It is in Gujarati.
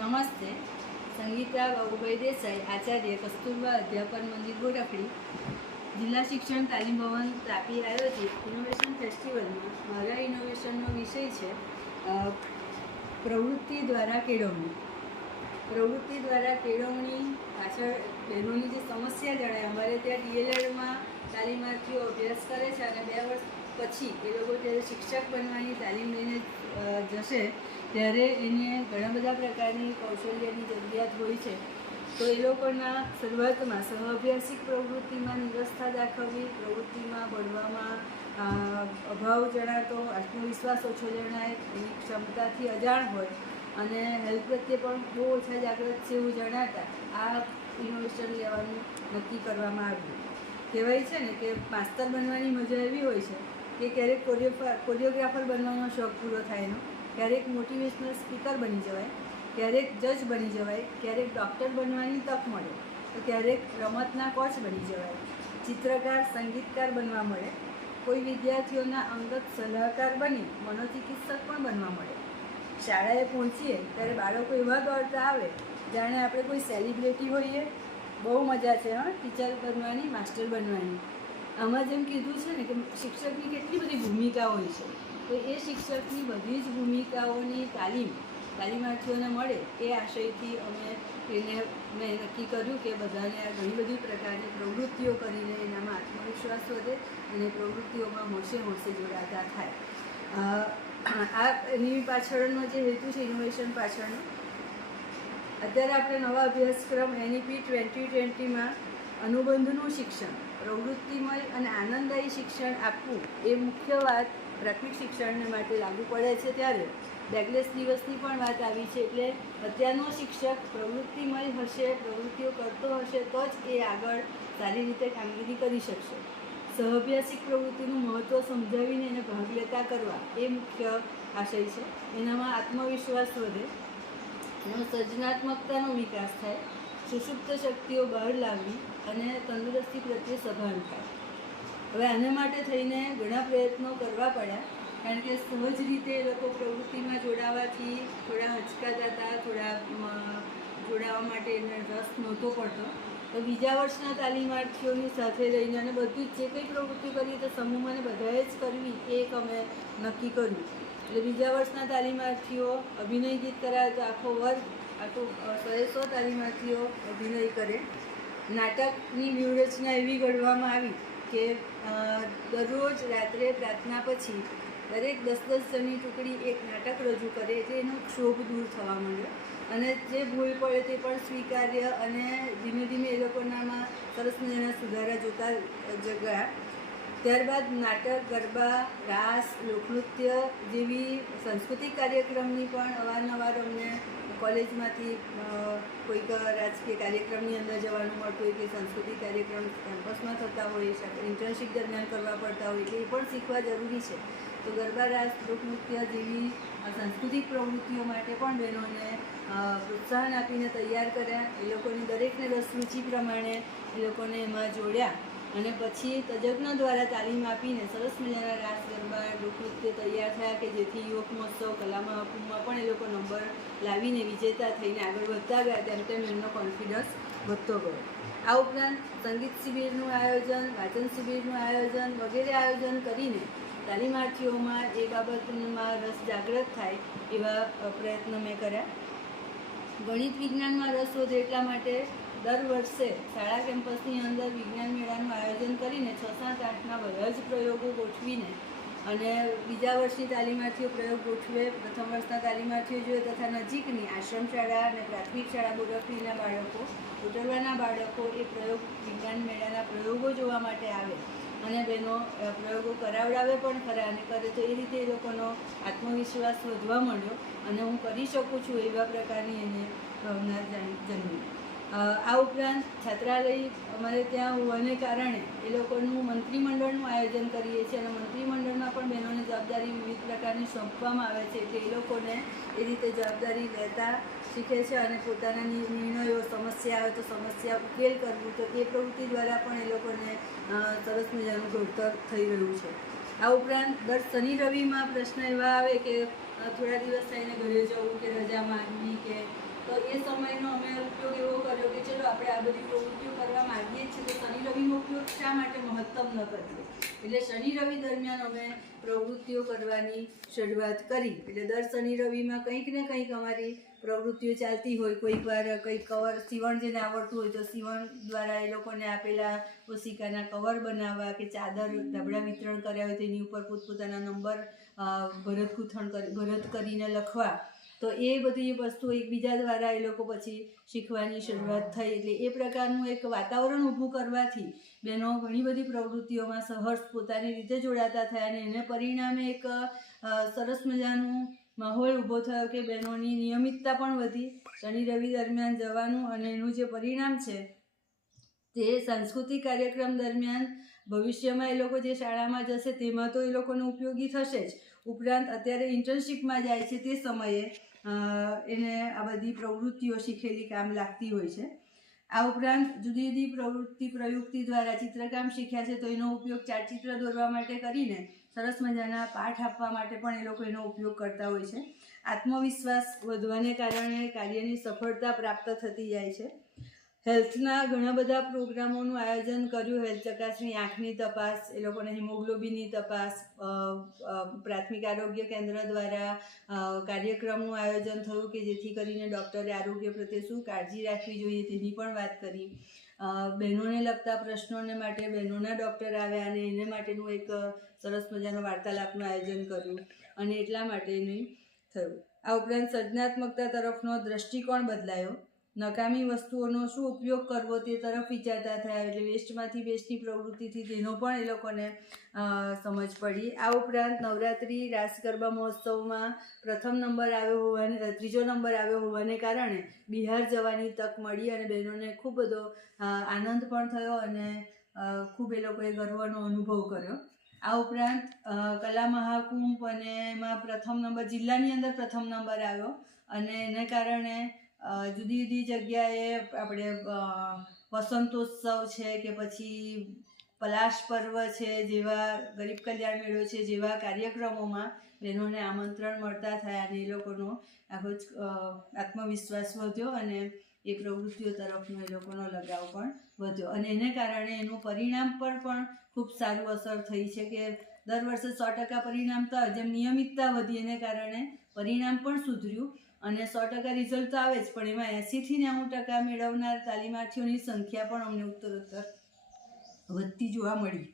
નમસ્તે. સંગીતા બાબુભાઈ દેસાઈ, આચાર્ય, કસ્તુરબા અધ્યાપન મંદિર, ગોરખડી. જિલ્લા શિક્ષણ તાલીમ ભવન તાપી આયોજિત ઇનોવેશન ફેસ્ટિવલમાં મારા ઇનોવેશનનો વિષય છે પ્રવૃત્તિ દ્વારા કેળવણી. પ્રવૃત્તિ દ્વારા કેળવણી પાછળ બહેનોની જે સમસ્યા જણાય, અમારે ત્યાં ડીએલએડમાં તાલીમાર્થીઓ અભ્યાસ કરે છે અને 2 વર્ષ પછી એ લોકો જ્યારે શિક્ષક બનવાની તાલીમ લઈને જશે ત્યારે એને ઘણા બધા પ્રકારની કૌશલ્યની જરૂરિયાત હોય છે. તો એ લોકોના શરૂઆતમાં સહઅભ્યાસિક પ્રવૃત્તિમાં નિરસતા દાખવવી, પ્રવૃત્તિમાં ભણવામાં અભાવ જણાતો, આત્મવિશ્વાસ ઓછો જણાય, એની ક્ષમતાથી અજાણ હોય અને હેલ્થ પ્રત્યે પણ બહુ ઓછા જાગૃત છે એવું જણાતા આ ઇનોવેશન લેવાનું નક્કી કરવામાં આવ્યું. કહેવાય છે ને કે માસ્તર બનવાની મજા એવી હોય છે કે ક્યારેક કોરિયોગ્રાફર બનવાનો શોખ પૂરો થાય એનો, ક્યારેક મોટિવેશનલ સ્પીકર બની જવાય, ક્યારેક જજ બની જવાય, ક્યારેક ડૉક્ટર બનવાની તક મળે, તો ક્યારેક રમતના કોચ બની જવાય, ચિત્રકાર, સંગીતકાર બનવા મળે, કોઈ વિદ્યાર્થીઓના અંગત સલાહકાર બની મનોચિકિત્સક પણ બનવા મળે. શાળાએ પહોંચીએ ત્યારે બાળકો એવા દોડતા આવે જાણે આપણે કોઈ સેલિબ્રિટી હોઈએ. બહુ મજા છે ટીચર બનવાની, માસ્ટર બનવાની. આમાં જેમ કીધું છે ને કે શિક્ષકની કેટલી બધી ભૂમિકા હોય છે, તો એ શિક્ષકની બધી જ ભૂમિકાઓની તાલીમાર્થીઓને મળે એ આશયથી મેં નક્કી કર્યું કે બધાને આ ઘણી બધી પ્રકારની પ્રવૃત્તિઓ કરીને એનામાં આત્મવિશ્વાસ વધે અને પ્રવૃત્તિઓમાં હોંશે જોડાતા થાય. આ એની પાછળનો જે હેતુ છે ઇનોવેશન પાછળનો, અત્યારે આપણે નવા અભ્યાસક્રમ NEP 2020માં અનુબંધનું શિક્ષણ, પ્રવૃત્તિમય અને આનંદદાયી શિક્ષણ આપવું એ મુખ્ય વાત પ્રાથમિક શિક્ષણને માટે લાગુ પડે છે. ત્યારે બેકલેસ દિવસની પણ વાત આવી છે. એટલે અત્યારનો શિક્ષક પ્રવૃત્તિમય હશે, પ્રવૃત્તિઓ કરતો હશે તો જ એ આગળ સારી રીતે કામગીરી કરી શકશે. સહઅભ્યાસિક પ્રવૃત્તિનું મહત્ત્વ સમજાવીને એને ભાગ લેતા કરવા એ મુખ્ય આશય છે. એનામાં આત્મવિશ્વાસ વધે, એનો સર્જનાત્મકતાનો વિકાસ થાય, સુષુપ્ત શક્તિઓ બહાર લાવવી અને તંદુરસ્તી પ્રત્યે સભાન થાય. હવે આના માટે થઈને ઘણા પ્રયત્નો કરવા પડ્યા, કારણ કે સહજ રીતે એ લોકો પ્રવૃત્તિમાં જોડાવાથી થોડા હચકાતા હતા, થોડા જોડાવા માટે એને રસ નહોતો પડતો. તો બીજા વર્ષના તાલીમાર્થીઓની સાથે રહીને અને બધું જ જે કંઈ પ્રવૃત્તિ કરીએ તો સમૂહમાં બધાએ જ કરવી એ એક અમે નક્કી કર્યું. એટલે બીજા વર્ષના તાલીમાર્થીઓ અભિનય ગીત કરાવે તો આખો વર્ગ, આખો 100 તાલીમાર્થીઓ અભિનય કરે. નાટકની વ્યૂહરચના એવી ઘડવામાં આવી કે દરરોજ રાત્રે પ્રાર્થના પછી દરેક 10-10 જણની ટુકડી એક નાટક રજૂ કરે, એટલે એનો ક્ષોભ દૂર થવા માંડ્યો અને જે ભૂલ પડે તે પણ સ્વીકાર્ય અને ધીમે ધીમે એ લોકોનામાં સરસ મજાના સુધારા જોતા જગ્યા. ત્યારબાદ નાટક, ગરબા, રાસ, લોકનૃત્ય જેવી સાંસ્કૃતિક કાર્યક્રમની પણ અવારનવાર અમને કોલેજમાંથી કોઈક રાજકીય કાર્યક્રમની અંદર જવાનું મળતું હોય કે સાંસ્કૃતિક કાર્યક્રમ કેમ્પસમાં થતા હોય, ઇન્ટર્નશીપ દરમિયાન કરવા પડતા હોય, એ પણ શીખવા જરૂરી છે. તો ગરબા, રાસ, લોકનૃત્ય જેવી સાંસ્કૃતિક પ્રવૃત્તિઓ માટે પણ બહેનોને પ્રોત્સાહન આપીને તૈયાર કર્યા. એ લોકોની દરેકને રસરૂચિ પ્રમાણે એ લોકોને એમાં જોડ્યા અને પછી તજજ્ઞો દ્વારા તાલીમ આપીને સરસ મજાના રાસ, ગરબા, લોકનૃત્ય તૈયાર થયા કે જેથી યુવક મહોત્સવ, કલા મહાકુંભમાં પણ એ લોકો નંબર લાવીને વિજેતા થઈને આગળ વધતા ગયા. તેમ તેમ એમનો કોન્ફિડન્સ વધતો ગયો. આ ઉપરાંત સંગીત શિબિરનું આયોજન, વાચન શિબિરનું આયોજન વગેરે આયોજન કરીને તાલીમાર્થીઓમાં એ બાબતમાં રસ જાગૃત થાય એવા પ્રયત્નો મેં કર્યા. ગણિત વિજ્ઞાનમાં રસ વધે એટલા માટે દર વર્ષે શાળા કેમ્પસની અંદર વિજ્ઞાન મેળાનું આયોજન કરીને 6, 7, 8ના બધા જ પ્રયોગો ગોઠવીને અને બીજા વર્ષની તાલીમાર્થીઓ પ્રયોગ ગોઠવે, પ્રથમ વર્ષના તાલીમાર્થીઓ જોઈએ તથા નજીકની આશ્રમ શાળા અને પ્રાથમિક શાળા બોરફડીના બાળકો, ઉતરવાના બાળકો એ વિજ્ઞાન મેળાના પ્રયોગો જોવા માટે આવે અને બહેનો પ્રયોગો કરાવડાવે પણ ખરા અને કરે તો એ રીતે એ લોકોનો આત્મવિશ્વાસ વધવા માંડ્યો અને હું કરી શકું છું એવા પ્રકારની એને ભાવના જન્મી. આ ઉપરાંત છાત્રાલય અમારે ત્યાં હોવાને કારણે એ લોકોનું મંત્રીમંડળનું આયોજન કરીએ છીએ અને મંત્રીમંડળમાં પણ બહેનોને જવાબદારી વિવિધ પ્રકારની સોંપવામાં આવે છે. એટલે એ લોકોને એ રીતે જવાબદારી લેતા શીખે છે અને પોતાના નિર્ણયો, સમસ્યા આવે તો સમસ્યા ઉકેલ કરવું, તો એ પ્રવૃત્તિ દ્વારા પણ એ લોકોને સરસ મજાનું ઘડતર થઈ રહ્યું છે. આ ઉપરાંત દર શનિ રવિમાં પ્રશ્ન એવા આવે કે થોડા દિવસ થઈને ઘરે જવું કે રજા માંગવી કે, તો એ સમયનો અમે ઉપયોગ એવો કર્યો કે ચલો આપણે આ બધી પ્રવૃત્તિઓ કરવા માંગીએ જ છીએ, તો શનિ રવિનો ઉપયોગ શા માટે મહત્તમ ન કરીએ? એટલે શનિ રવિ દરમિયાન અમે પ્રવૃત્તિઓ કરવાની શરૂઆત કરી. એટલે દર શનિ રવિમાં કંઈક ને કંઈક અમારી પ્રવૃત્તિઓ ચાલતી હોય. કોઈક વાર કંઈક કવર સીવણ જેને આવડતું હોય તો સીવણ દ્વારા એ લોકોને આપેલા ઓશિકાના કવર બનાવવા, કે ચાદર ધાબળા વિતરણ કર્યા હોય તો એની ઉપર પોતપોતાના નંબર ભરત કરીને લખવા. તો એ બધી વસ્તુ એકબીજા દ્વારા એ લોકો પછી શીખવાની શરૂઆત થઈ. એટલે એ પ્રકારનું એક વાતાવરણ ઊભું કરવાથી બહેનો ઘણી બધી પ્રવૃત્તિઓમાં સહર્ષ પોતાની રીતે જોડાતા થયા, અને એને પરિણામે એક સરસ મજાનું માહોલ ઊભો થયો કે બહેનોની નિયમિતતા પણ વધી. શનિ રવિ દરમિયાન જવાનું અને એનું જે પરિણામ છે તે સાંસ્કૃતિક કાર્યક્રમ દરમિયાન ભવિષ્યમાં એ લોકો જે શાળામાં જશે તેમાં તો એ લોકોને ઉપયોગી થશે જ, ઉપરાંત અત્યારે ઇન્ટર્નશીપમાં જાય છે તે સમયે એને આ બધી પ્રવૃત્તિઓ શીખેલી કામ લાગતી હોય છે. આ ઉપરાંત જુદી જુદી પ્રયુક્તિ દ્વારા ચિત્રકામ શીખ્યા છે તો એનો ઉપયોગ ચારચિત્ર દોરવા માટે કરીને સરસ મજાના પાઠ આપવા માટે પણ એ લોકો એનો ઉપયોગ કરતા હોય છે. આત્મવિશ્વાસ વધવાને કારણે કાર્યની સફળતા પ્રાપ્ત થતી જાય છે. હેલ્થના ઘણા બધા પ્રોગ્રામોનું આયોજન કર્યું. હેલ્થ ચકાસણી, આંખની તપાસ, એ લોકોને હિમોગ્લોબિનની તપાસ, પ્રાથમિક આરોગ્ય કેન્દ્ર દ્વારા કાર્યક્રમનું આયોજન થયું કે જેથી કરીને ડૉક્ટરે આરોગ્ય પ્રત્યે શું કાળજી રાખવી જોઈએ તેની પણ વાત કરી. બહેનોને લગતા પ્રશ્નોને માટે બહેનોના ડૉક્ટર આવ્યા અને એને માટેનું એક સરસ મજાનો વાર્તાલાપનું આયોજન કર્યું અને એટલા માટેનું થયું. આ ઉપરાંત સર્જનાત્મકતા તરફનો દૃષ્ટિકોણ બદલાયો. નકામી વસ્તુઓનો શું ઉપયોગ કરવો તે તરફ વિચારતા થયા. એટલે વેસ્ટમાંથી બેસ્ટની પ્રવૃત્તિથી તેનો પણ એ લોકોને સમજ પડી. આ ઉપરાંત નવરાત્રિ રાસ ગરબા મહોત્સવમાં ત્રીજો નંબર આવ્યો હોવાને કારણે બિહાર જવાની તક મળી અને બહેનોને ખૂબ બધો આનંદ પણ થયો અને ખૂબ એ લોકોએ ગર્વનો અનુભવ કર્યો. આ ઉપરાંત કલા મહાકુંભ અને એમાં જિલ્લાની અંદર પ્રથમ નંબર આવ્યો અને એને કારણે જુદી જુદી જગ્યાએ આપણે વસંતોત્સવ છે કે પછી પલાશ પર્વ છે જેવા, ગરીબ કલ્યાણ મેળો છે જેવા કાર્યક્રમોમાં બહેનોને આમંત્રણ મળતા થયા અને એ લોકોનો આખો જ આત્મવિશ્વાસ વધ્યો અને એ પ્રવૃત્તિઓ તરફનો એ લોકોનો લગાવ પણ વધ્યો અને એને કારણે એનું પરિણામ પર પણ ખૂબ સારું અસર થઈ છે કે દર વર્ષે 100% પરિણામ તો જેમ નિયમિતતા વધી એને કારણે પરિણામ પણ સુધર્યું અને 100% રિઝલ્ટ તો આવે જ, પણ એમાં 80 થી 90% મેળવનાર તાલીમાર્થીઓની સંખ્યા પણ અમને ઉત્તરોત્તર વધતી જોવા મળી.